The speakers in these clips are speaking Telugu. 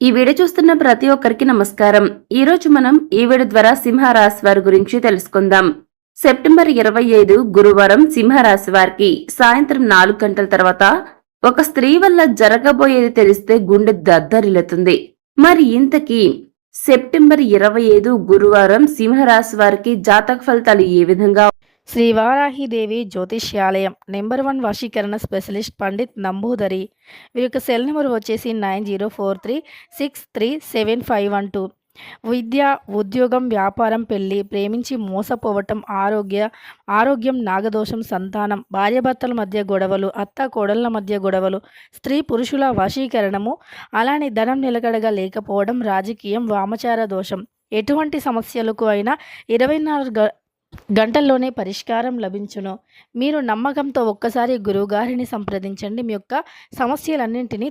ఈ వీడియో చూస్తున్న ప్రతి ఒక్కరికి నమస్కారం. ఈ రోజు మనం ఈ వీడియో ద్వారా సింహరాశి వారి గురించి తెలుసుకుందాం. సెప్టెంబర్ 25 గురువారం సింహరాశి వారికి సాయంత్రం 4 గంటల తర్వాత ఒక స్త్రీ వల్ల జరగబోయేది తెలిస్తే గుండె దద్దరిల్లుతుంది. మరి ఇంతకీ సెప్టెంబర్ 25 గురువారం సింహరాశి వారికి జాతక ఫలితాలు ఏ విధంగా? శ్రీ వారాహిదేవి జ్యోతిష్యాలయం నెంబర్ 1 వశీకరణ స్పెషలిస్ట్ పండిత్ నంబూదరి. వీరి యొక్క సెల్ నెంబర్ వచ్చేసి 9043637512. విద్య, ఉద్యోగం, వ్యాపారం, పెళ్లి, ప్రేమించి మోసపోవటం, ఆరోగ్యం, నాగదోషం, సంతానం, భార్యాభర్తల మధ్య గొడవలు, అత్త కోడళ్ల మధ్య గొడవలు, స్త్రీ పురుషుల వశీకరణము, అలానే ధనం నిలకడగా లేకపోవడం, రాజకీయం, వామచార దోషం, ఎటువంటి సమస్యలకు అయినా 24 గంటల్లోనే పరిష్కారం లభించును. మీరు నమ్మకంతో ఒక్కసారి గురువుగారిని సంప్రదించండి. మీ యొక్క సమస్యలన్నింటినీ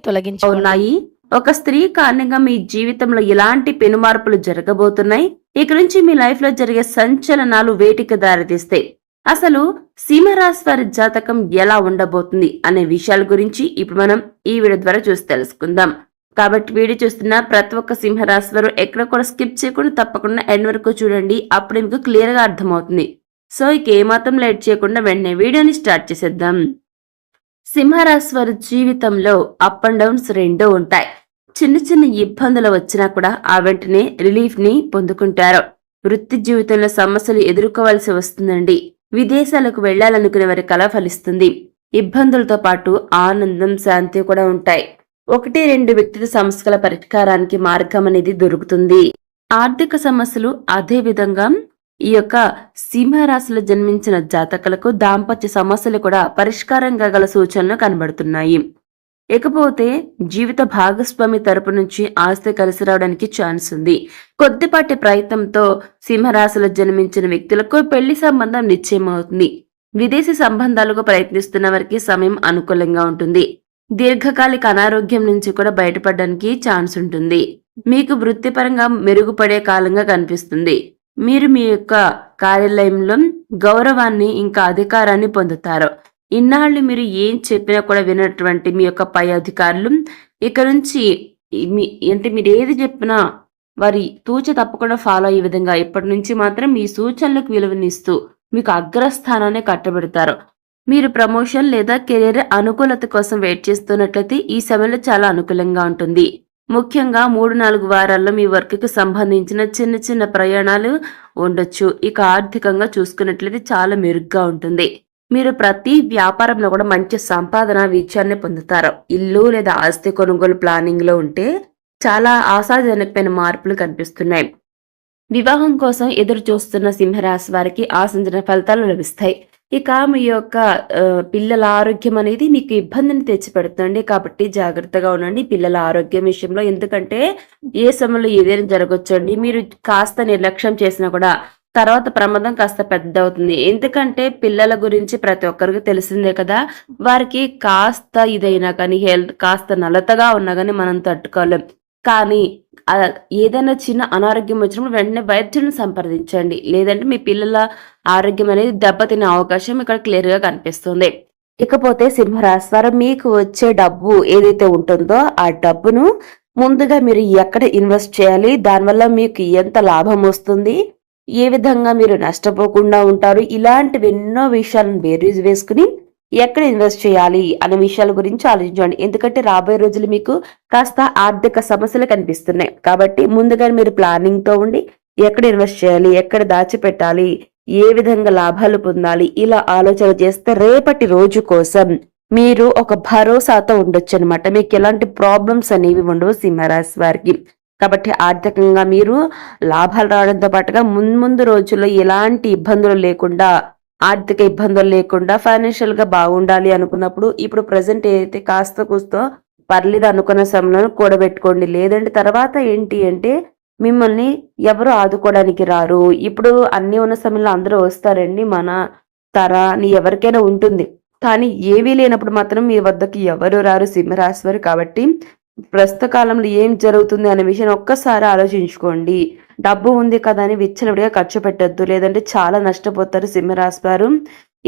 ఉన్నాయి. ఒక స్త్రీ కారణంగా మీ జీవితంలో ఎలాంటి పెనుమార్పులు జరగబోతున్నాయి? ఇక నుంచి మీ లైఫ్ లో జరిగే సంచలనాలు వేటికి దారితీస్తాయి? అసలు సింహరాశి వారి జాతకం ఎలా ఉండబోతుంది అనే విషయాల గురించి ఇప్పుడు మనం ఈ వీడియో ద్వారా చూసి తెలుసుకుందాం. కాబట్టి వీడియో చూస్తున్న ప్రతి ఒక్క సింహరాశి వారు ఎక్కడ కూడా స్కిప్ చేయకుండా తప్పకుండా ఎండ్ వరకు చూడండి. అప్పుడు మీకు క్లియర్ గా అర్థమవుతుంది. సో ఇక ఏమాత్రం లేట్ చేయకుండా వెంటనే వీడియోని స్టార్ట్ చేసేద్దాం. సింహరాశి వారి జీవితంలో అప్ అండ్ డౌన్స్ రెండూ ఉంటాయి. చిన్న చిన్న ఇబ్బందులు వచ్చినా కూడా ఆ వెంటనే రిలీఫ్ ని పొందుకుంటారు. వృత్తి జీవితంలో సమస్యలు ఎదుర్కోవాల్సి వస్తుందండి. విదేశాలకు వెళ్లాలనుకునే వారి కల ఫలిస్తుంది. ఇబ్బందులతో పాటు ఆనందం, శాంతి కూడా ఉంటాయి. 1-2 వ్యక్తిగత సమస్యల పరిష్కారానికి మార్గం అనేది దొరుకుతుంది. ఆర్థిక సమస్యలు, అదే విధంగా ఈ యొక్క సింహరాశిలో జన్మించిన జాతకులకు దాంపత్య సమస్యలు కూడా పరిష్కారం కాగల సూచనలు కనబడుతున్నాయి. ఇకపోతే జీవిత భాగస్వామి తరపు నుంచి ఆస్తి కలిసి రావడానికి ఛాన్స్ ఉంది. కొద్దిపాటి ప్రయత్నంతో సింహరాశిలో జన్మించిన వ్యక్తులకు పెళ్లి సంబంధం నిశ్చయమవుతుంది. విదేశీ సంబంధాలకు ప్రయత్నిస్తున్న వారికి సమయం అనుకూలంగా ఉంటుంది. దీర్ఘకాలిక అనారోగ్యం నుంచి కూడా బయటపడడానికి ఛాన్స్ ఉంటుంది. మీకు వృత్తిపరంగా మెరుగుపడే కాలంగా కనిపిస్తుంది. మీరు మీ యొక్క కార్యాలయంలో గౌరవాన్ని ఇంకా అధికారాన్ని పొందుతారు. ఇన్నాళ్ళు మీరు ఏం చెప్పినా కూడా వినటువంటి మీ యొక్క పై అధికారులు ఇక నుంచి అంటే మీరు ఏది చెప్పినా వారి తూచ తప్పకుండా ఫాలో అయ్యే విధంగా ఇప్పటి నుంచి మాత్రం మీ సూచనలకు విలువనిస్తూ మీకు అగ్రస్థానాన్ని కట్టబెడతారు. మీరు ప్రమోషన్ లేదా కెరీర్ అనుకూలత కోసం వెయిట్ చేస్తున్నట్లయితే ఈ సమయంలో చాలా అనుకూలంగా ఉంటుంది. ముఖ్యంగా 3-4 వారాల్లో మీ వర్క్ కు సంబంధించిన చిన్న చిన్న ప్రయాణాలు ఉండొచ్చు. ఇక ఆర్థికంగా చూసుకున్నట్లయితే చాలా మెరుగ్గా ఉంటుంది. మీరు ప్రతి వ్యాపారంలో కూడా మంచి సంపాదన విజయాన్ని పొందుతారు. ఇల్లు లేదా ఆస్తి కొనుగోలు ప్లానింగ్ లో ఉంటే చాలా ఆశాజనకమైన మార్పులు కనిపిస్తున్నాయి. వివాహం కోసం ఎదురు చూస్తున్న సింహరాశి వారికి ఆశించిన ఫలితాలు లభిస్తాయి. ఇక మీ యొక్క పిల్లల ఆరోగ్యం అనేది మీకు ఇబ్బందిని తెచ్చిపెడుతుంది. కాబట్టి జాగ్రత్తగా ఉండండి పిల్లల ఆరోగ్యం విషయంలో. ఎందుకంటే ఏ సమయంలో ఏదైనా జరగొచ్చండి. మీరు కాస్త నిర్లక్ష్యం చేసినా కూడా తర్వాత ప్రమాదం కాస్త పెద్ద అవుతుంది. ఎందుకంటే పిల్లల గురించి ప్రతి ఒక్కరికి తెలిసిందే కదా. వారికి కాస్త ఇదైనా కానీ హెల్త్ కాస్త నలతగా ఉన్నా కానీ మనం తట్టుకోలేం. కానీ ఏదైనా చిన్న అనారోగ్యం వచ్చినప్పుడు వెంటనే వైద్యులను సంప్రదించండి. లేదంటే మీ పిల్లల ఆరోగ్యం అనేది దెబ్బతినే అవకాశం ఇక్కడ క్లియర్ గా కనిపిస్తుంది. ఇకపోతే సింహరాశి వారు మీకు వచ్చే డబ్బు ఏదైతే ఉంటుందో ఆ డబ్బును ముందుగా మీరు ఎక్కడ ఇన్వెస్ట్ చేయాలి, దానివల్ల మీకు ఎంత లాభం వస్తుంది, ఏ విధంగా మీరు నష్టపోకుండా ఉంటారు, ఇలాంటివి ఎన్నో విషయాలను బేరీజ్ వేసుకుని ఎక్కడ ఇన్వెస్ట్ చేయాలి అనే విషయాల గురించి ఆలోచించండి. ఎందుకంటే రాబోయే రోజులు మీకు కాస్త ఆర్థిక సమస్యలు కనిపిస్తున్నాయి. కాబట్టి ముందుగా మీరు ప్లానింగ్ తో ఉండి ఎక్కడ ఇన్వెస్ట్ చేయాలి, ఎక్కడ దాచిపెట్టాలి, ఏ విధంగా లాభాలు పొందాలి, ఇలా ఆలోచన చేస్తే రేపటి రోజు కోసం మీరు ఒక భరోసాతో ఉండొచ్చు అనమాట. మీకు ఎలాంటి ప్రాబ్లమ్స్ అనేవి ఉండవు సింహరాశి వారికి. కాబట్టి ఆర్థికంగా మీరు లాభాలు రావడంతో పాటుగా ముందు రోజుల్లో ఎలాంటి ఇబ్బందులు లేకుండా, ఆర్థిక ఇబ్బందులు లేకుండా ఫైనాన్షియల్ గా బాగుండాలి అనుకున్నప్పుడు ఇప్పుడు ప్రజెంట్ ఏదైతే కాస్త కూస్తో పర్లేదు అనుకున్న సమయంలో కూడబెట్టుకోండి. లేదంటే తర్వాత ఏంటి అంటే మిమ్మల్ని ఎవరు ఆదుకోవడానికి రారు. ఇప్పుడు అన్ని ఉన్న సమయంలో అందరూ వస్తారండి, మన తర అని ఎవరికైనా ఉంటుంది. కానీ ఏవీ లేనప్పుడు మాత్రం మీ వద్దకి ఎవరు రారు సింహరాశి వారు. కాబట్టి ప్రస్తుత కాలంలో ఏం జరుగుతుంది అనే విషయాన్ని ఒక్కసారి ఆలోచించుకోండి. డబ్బు ఉంది కదా అని విచ్చలవిడిగా ఖర్చు పెట్టద్దు. లేదంటే చాలా నష్టపోతారు సింహరాశి వారు.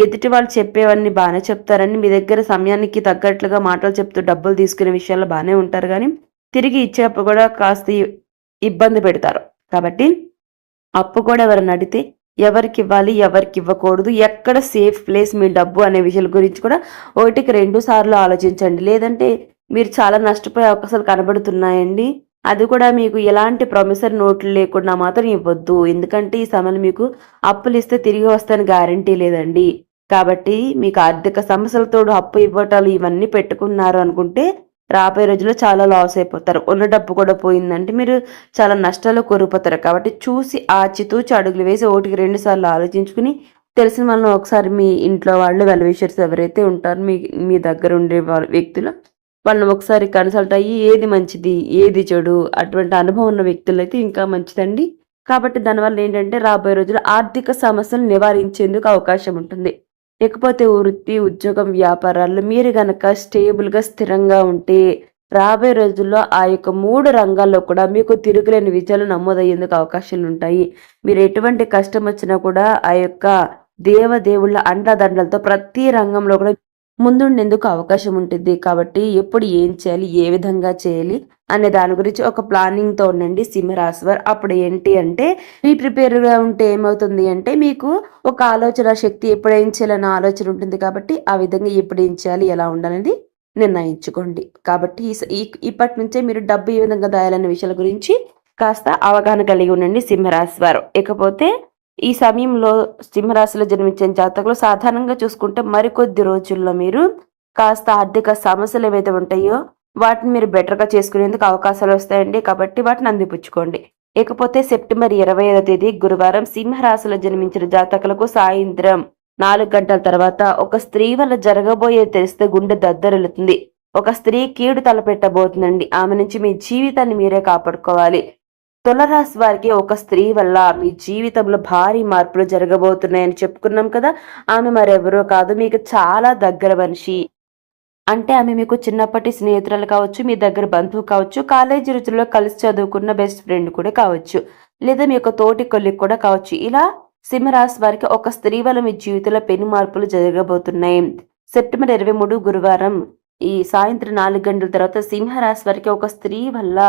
ఎదుటి వాళ్ళు చెప్పేవన్నీ బాగానే చెప్తారని మీ దగ్గర సమయానికి తగ్గట్లుగా మాటలు చెప్తూ డబ్బులు తీసుకునే విషయాల్లో బాగానే ఉంటారు. కానీ తిరిగి ఇచ్చేటప్పుడు కూడా కాస్త ఇబ్బంది పెడతారు. కాబట్టి అప్పు కూడా ఎవరైనా అడిగితే ఎవరికివ్వాలి, ఎవరికివ్వకూడదు, ఎక్కడ సేఫ్ ప్లేస్ మీ డబ్బు అనే విషయాల గురించి కూడా ఒకటికి 2 సార్లు ఆలోచించండి. లేదంటే మీరు చాలా నష్టపోయే అవకాశాలు కనబడుతున్నాయండి. అది కూడా మీకు ఎలాంటి ప్రామిసరీ నోట్లు లేకుండా మాత్రం ఇవ్వొద్దు. ఎందుకంటే ఈ సమయంలో మీకు అప్పులిస్తే తిరిగి వస్తాయని గ్యారంటీ లేదండి. కాబట్టి మీకు ఆర్థిక సమస్యలతోడు తోడు అప్పు ఇవ్వటాలు ఇవన్నీ పెట్టుకున్నారు అనుకుంటే రాబోయే రోజుల్లో చాలా లాస్ అయిపోతారు. ఉన్న డబ్బు కూడా పోయిందంటే మీరు చాలా నష్టాల్లో కూరుకుపోతారు. కాబట్టి చూసి ఆచితూచి అడుగులు వేసి ఒకటికి 2 సార్లు ఆలోచించుకుని తెలిసిన వాళ్ళని ఒకసారి మీ ఇంట్లో వాళ్ళు వెల్ విషర్స్ ఎవరైతే ఉంటారో మీ మీ దగ్గర ఉండే వ్యక్తులు వాళ్ళని ఒకసారి కన్సల్ట్ అయ్యి ఏది మంచిది, ఏది చెడు అటువంటి అనుభవం ఉన్న వ్యక్తులైతే ఇంకా మంచిదండి. కాబట్టి దానివల్ల ఏంటంటే రాబోయే రోజుల్లో ఆర్థిక సమస్యలు నివారించేందుకు అవకాశం ఉంటుంది. ఇకపోతే వృత్తి, ఉద్యోగం, వ్యాపారాల్లో మీరు గనక స్టేబుల్‌గా, స్థిరంగా ఉంటే రాబోయే రోజుల్లో ఆ యొక్క 3 రంగాల్లో కూడా మీకు తిరుగులేని విజయాలు నమోదయ్యేందుకు అవకాశాలుంటాయి. మీరు ఎటువంటి కష్టమొచ్చినా కూడా ఆ యొక్క దేవదేవుళ్ళ అండదండలతో ప్రతి రంగంలో కూడా ముందుండేందుకు అవకాశం ఉంటుంది. కాబట్టి ఎప్పుడు ఏం చేయాలి? ఏ విధంగా చేయాలి? అనే దాని గురించి ఒక ప్లానింగ్‌తో ఉండండి సింహరాశి వారు. అప్పుడు ఏంటి అంటే ప్రిపేర్‌గా ఉంటే ఏమవుతుంది అంటే మీకు ఒక ఆలోచన శక్తి ఎప్పుడేం చేయాలన్న ఆలోచన ఉంటుంది కాబట్టి ఆ విధంగా ఎప్పుడేం చేయాలి? ఎలా ఉండాలనేది నిర్ణయించుకోండి. కాబట్టి ఇప్పటి నుంచే మీరు డబ్బు ఏ విధంగా దాయాలనే విషయాల గురించి కాస్త అవగాహన కలిగి ఉండండి సింహరాశి వారు. ఇకపోతే ఈ సమయంలో సింహరాశిలో జన్మించిన జాతకులు సాధారణంగా చూసుకుంటే మరికొద్ది రోజుల్లో మీరు కాస్త ఆర్థిక సమస్యలు ఏవైతే ఉంటాయో వాటిని మీరు బెటర్‌గా చేసుకునేందుకు అవకాశాలొస్తాయండి. కాబట్టి వాటిని అందిపుచ్చుకోండి. ఇకపోతే సెప్టెంబర్ 25వ తేదీ గురువారం సింహరాశిలో జన్మించిన జాతకులకు సాయంత్రం 4 గంటల తర్వాత ఒక స్త్రీ వల్ల జరగబోయేది తెలిస్తే గుండె దద్దరిల్లుతుంది. ఒక స్త్రీ కీడు తలపెట్టబోతుందండి. ఆమె నుంచి మీ జీవితాన్ని మీరే కాపాడుకోవాలి. తులరాశి వారికి ఒక స్త్రీ వల్ల మీ జీవితంలో భారీ మార్పులు జరగబోతున్నాయని చెప్పుకున్నాం కదా! ఆమె మరెవరో కాదు మీకు చాలా దగ్గర మనిషి. అంటే ఆమె మీకు చిన్నప్పటి స్నేహితురాలు కావచ్చు, మీ దగ్గర బంధువు కావచ్చు, కాలేజీ రోజుల్లో కలిసి చదువుకున్న బెస్ట్ ఫ్రెండ్ కూడా కావచ్చు. లేదా మీ యొక్క తోటి కొలీగ్ కూడా కావచ్చు. ఇలా సింహరాశి వారికి ఒక స్త్రీ వల్ల మీ జీవితంలో పెను మార్పులు జరగబోతున్నాయి. సెప్టెంబర్ 23 గురువారం ఈ సాయంత్రం 4 గంటల తర్వాత సింహరాశి వారికి ఒక స్త్రీ వల్ల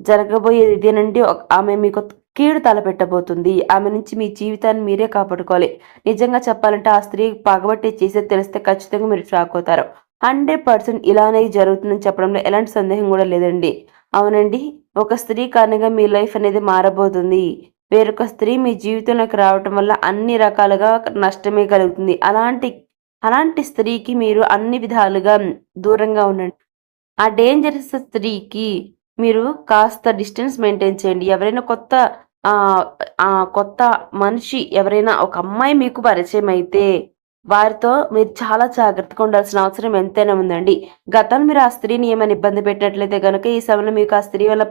జరగబోయేది ఇదేనండి. ఆమె మీకు కీడు తలపెట్టబోతుంది. ఆమె నుంచి మీ జీవితాన్ని మీరే కాపాడుకోవాలి. నిజంగా చెప్పాలంటే ఆ స్త్రీ పగబట్టి చేసేది తెలిస్తే ఖచ్చితంగా మీరు షాక్ అవుతారు. 100% ఇలానే జరుగుతుందని చెప్పడంలో ఎలాంటి సందేహం కూడా లేదండి. అవునండి. ఒక స్త్రీ కారణంగా మీ లైఫ్ అనేది మారబోతుంది. వేరొక స్త్రీ మీ జీవితంలోకి రావటం వల్ల అన్ని రకాలుగా నష్టమే కలుగుతుంది. అలాంటి స్త్రీకి మీరు అన్ని విధాలుగా దూరంగా ఉండండి. ఆ డేంజరస్ స్త్రీకి మీరు కాస్త డిస్టెన్స్ మెయింటైన్ చేయండి. ఎవరైనా ఆహ్, కొత్త మనిషి ఎవరైనా ఒక అమ్మాయి మీకు పరిచయమైతే వారితో మీరు చాలా జాగ్రత్తగా ఉండాల్సిన అవసరం ఎంతైనా ఉందండి. గతంలో మీరు ఆ స్త్రీని ఏమైనా ఇబ్బంది పెట్టినట్లయితే గనుక ఈ సమయంలో మీకు ఆ స్త్రీ వల్ల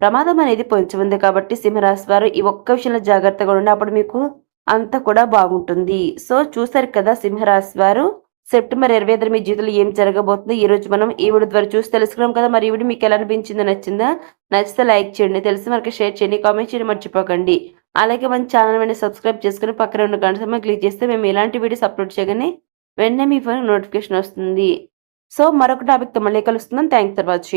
ప్రమాదం అనేది పొంచి ఉంది. కాబట్టి సింహరాశి వారు ఈ ఒక్క విషయంలో జాగ్రత్తగా ఉండండి. అప్పుడు మీకు అంతా కూడా బాగుంటుంది. సో, చూసారు కదా సింహరాశి వారు సెప్టెంబర్ 25 మీ జీవితంలో ఏం జరగబోతుందో ఈరోజు మనం ఈ వీడియో ద్వారా చూసి తెలుసుకున్నాం కదా! మరి ఈ వీడియో మీకు ఎలా అనిపించిందో నచ్చిందా? నచ్చితే లైక్ చేయండి. తెలిసిన వారికి షేర్ చేయండి. కామెంట్ చేయడం మర్చిపోకండి. అలాగే మన ఛానల్ వెంటనే సబ్స్క్రైబ్ చేసుకొని పక్కనే ఉన్న గంట సింబల్ క్లిక్ చేస్తే మేము ఎలాంటి వీడియోస్ అప్లోడ్ చేయగానే వెంటనే మీ ఫోన్‌కి నోటిఫికేషన్ వస్తుంది. సో, మరొక టాపిక్‌తో మళ్ళీ కలుస్తున్నాం. Thanks for watching.